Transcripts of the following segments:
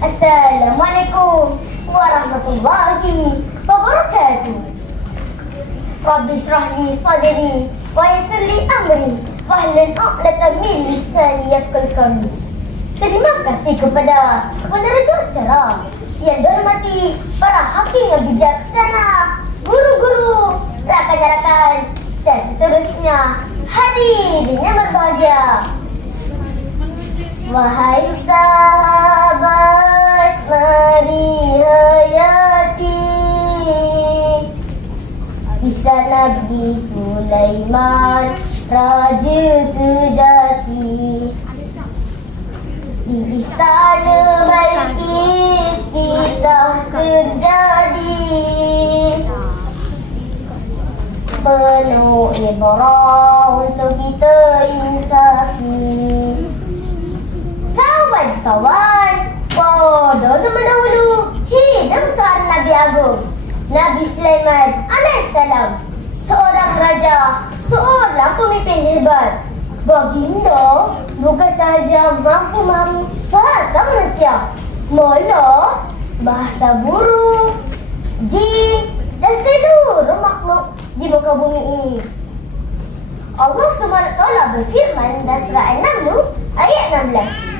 Assalamualaikum warahmatullahi wabarakatuh. Rabbi shrah li sadri wa yassir li amri wahlul 'uqdatam min lisani yafqahu qawli. Terima kasih kepada peneroja acara yang dihormati para hakim yang bijaksana, guru-guru, rakan-rakan, dan seterusnya hadirin yang berbahagia. Wahai sahabat, mari hayati kisah Nabi Sulaiman, raja sejati. Di istana Balqis kisah terjadi, penuh ibrah untuk kita insafi. Kawan-kawan, pada zaman dahulu hidup seorang Nabi Agung, Nabi Sulaiman alaihissalam, seorang raja, seorang pemimpin hebat. Baginda bukan sahaja mampu memahami bahasa manusia, malah bahasa burung, jin dan seluruh makhluk di muka bumi ini. Allah SWT berfirman dalam surah An-Naml ayat 16.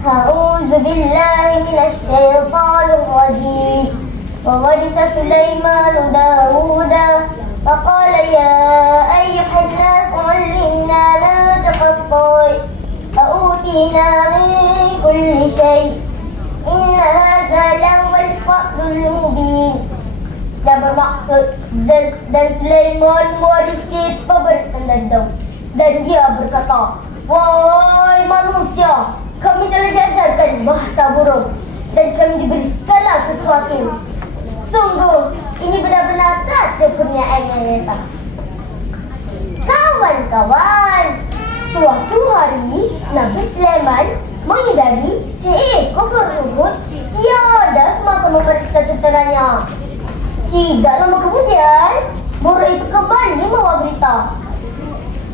A'udzu billahi minasyaitonir rajim. Wa warisa Sulaiman Dauda faqala ya ayyuhan nas 'allimna mantiqat tayr wa utina min kulli syai' inna hadza lahuwal fadlul mubin. Dan bermaksud dan Sulaiman mewarisi pemberitaan Daud, dan dia berkata, wahai manusia, kami telah diajarkan bahasa burung dan kami diberi segala sesuatu. Sungguh ini benar-benar satu kurniaan yang nyata. Kawan-kawan, suatu hari Nabi Sulaiman menyadari seekor burung tiada semasa memeriksa tenteranya. Tidak lama kemudian, burung itu kembali membawa berita.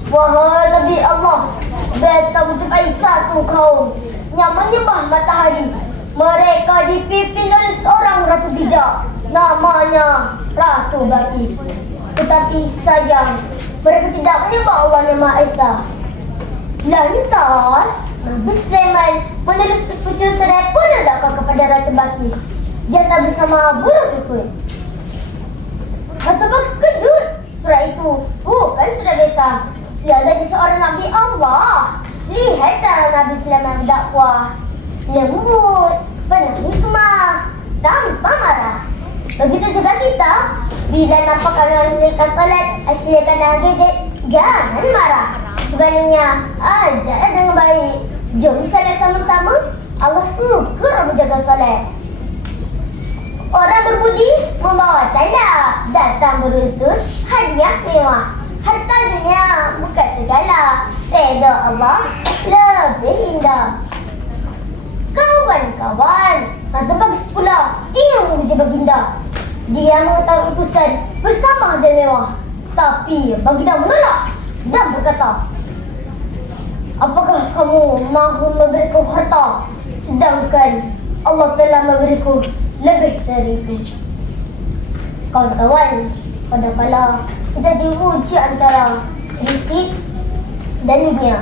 Wahai Nabi Allah, beta menjumpai satu kaum yang menyembah matahari. Mereka dipimpin oleh seorang ratu bijak, namanya Ratu Balqis. Tetapi sayang, mereka tidak menyembah Allah yang Maha Esa. Lantas, Nabi Sulaiman menulis sepucuk surat penolakan kepada Ratu Balqis. Dia tak bersama burung itu. Ratu Balqis kejut. Surat itu bukan surat biasa. Ia dari seorang Nabi Allah. Lihat cara Nabi Sulaiman berdakwah. Lembut, penuh hikmah, tanpa marah. Begitu juga kita. Bila nampak orang mereka salat, asyikkan dengan gadget, jangan marah. Sebaliknya, ajarlah dengan baik. Jom salat sama-sama. Allah suka menjaga salat. Orang berbudi membawa tanda, datang berutus, hadiah mewah. Harta dunia bukan segala, redha Allah lebih indah. Kawan-kawan, Ratu Balqis pula ingin menguji baginda. Dia mengetahui utusan bersama hadiah mewah. Tapi baginda menolak dan berkata, apakah kamu mahu memberiku harta, sedangkan Allah telah memberiku lebih dari itu? Kawan-kawan, kadang-kadang kita diuji antara rezeki dan dunia.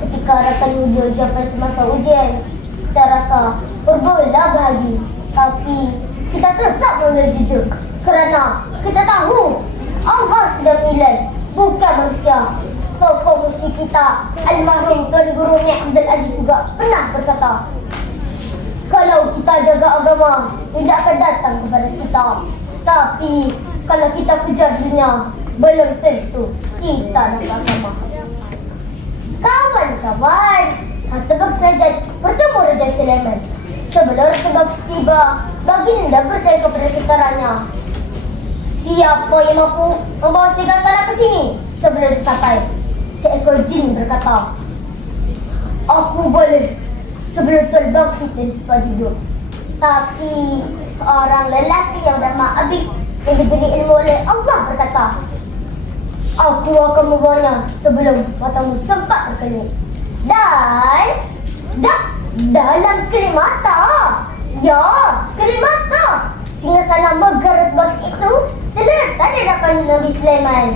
Ketika rakan ujian ucapan semasa ujian, kita rasa berbelah bahagi. Tapi kita tetap menolak jujur, kerana kita tahu Allah sudah menilai, bukan manusia. Tokoh musyrik kita, almarhum Tuan Guru Nik Abdul Aziz juga pernah berkata, kalau kita jaga agama, tidak akan datang kepada kita. Tapi kalau kita kejar dunia, belum tentu kita dapat agama. Kawan-kawan, Ratu Balqis bertemu Raja Sulaiman. Sebelum Ratu Balqis tiba, baginda bertanya kepada tenteranya, siapa yang mampu membawa segala salah ke sini? Sebelum sampai, seekor jin berkata, aku boleh. Sebelum Tuan Balqis dan sempat duduk. Tapi seorang lelaki yang bernama Abid, yang diberi ilmu oleh Allah, berkata, aku akan membawanya sebelum matamu sempat berkelip. Dan dalam sekali mata, zaman Nabi Sulaiman.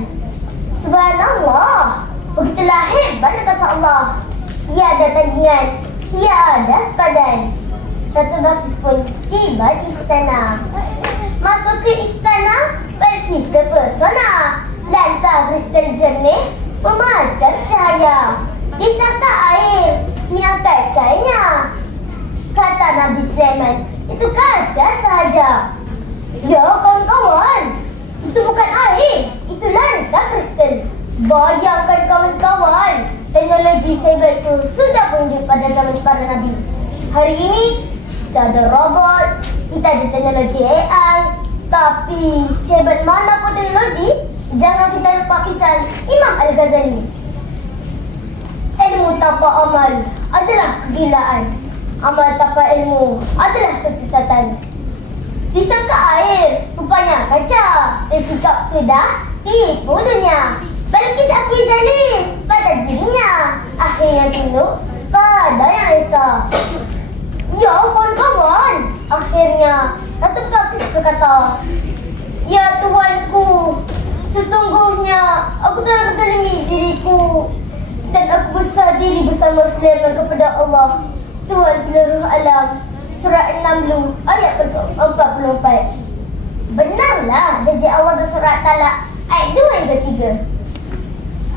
Subhanallah, begitulah hebatnya kasih Allah. Ia ada tandingan, ia ada sepadan. Ratu Balqis pun tiba di istana. Masuk ke istana, Balqis terpesona. Lantai kristal jernih memancar cahaya. Disangka air, niatkan kainnya. Kata Nabi Sulaiman, itu kaca sahaja. Ya kawan-kawan, itu bukan air, itu lantai kristal. Bayangkan kawan-kawan, teknologi cyber itu sudah wujud pada zaman para Nabi. Hari ini kita ada robot, kita ada teknologi AI. Tapi sehebat mana pun teknologi, jangan kita lupa kisah Imam Al-Ghazali. Ilmu tanpa amal adalah kegilaan. Amal tanpa ilmu adalah kesesatan. Disangka air, rupanya kaca. Bersikap sudah tipu dunia. Balqis akui zalim pada dirinya. Akhirnya tunduk pada yang esa. Ya kawan-kawan, akhirnya Ratu Balqis berkata, ya Tuhanku, sesungguhnya aku telah berzalimi diriku dan aku besar diri bersama Sulaiman kepada Allah, Tuhan seluruh alam. Surah An-Naml ayat 44. Benarlah janji Allah dalam surah Talaq ayat 2 hingga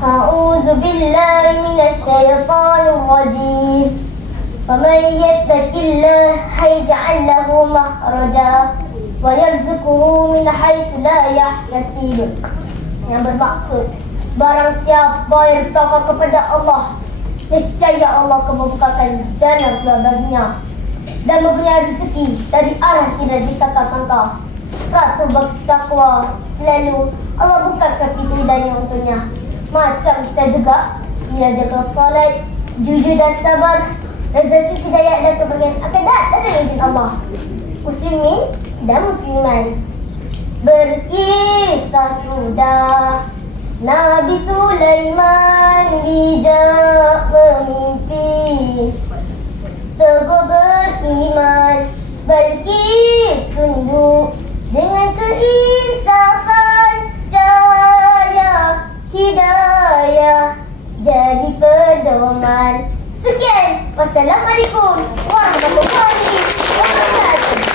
3. A'udzu billahi minasyaitonir rajim. Faman yattaqillaha yaj'al lahu makhraja wa yarzuquhu min haitsu la yahtasib. Yang bermaksud, barang siapa yang bertakwa kepada Allah, niscaya Allah akan membukakan jalan keluar baginya dan memberi rezeki dari arah tidak disangka-sangka. Ratu Balqis takwa, lalu Allah bukakan pintu hidayah untuknya. Macam kita juga, bila jaga salat, jujur dan sabar, rezeki hidayah dan kebahagiaan akan datang dari izin Allah. Muslimin dan musliman, berkisah sudah Nabi Sulaiman bijak memimpin, teguh beriman, Balqis tunduk dengan keinsafan, cahaya hidayah jadi pedoman. Sekian, wassalamualaikum warahmatullahi wabarakatuh.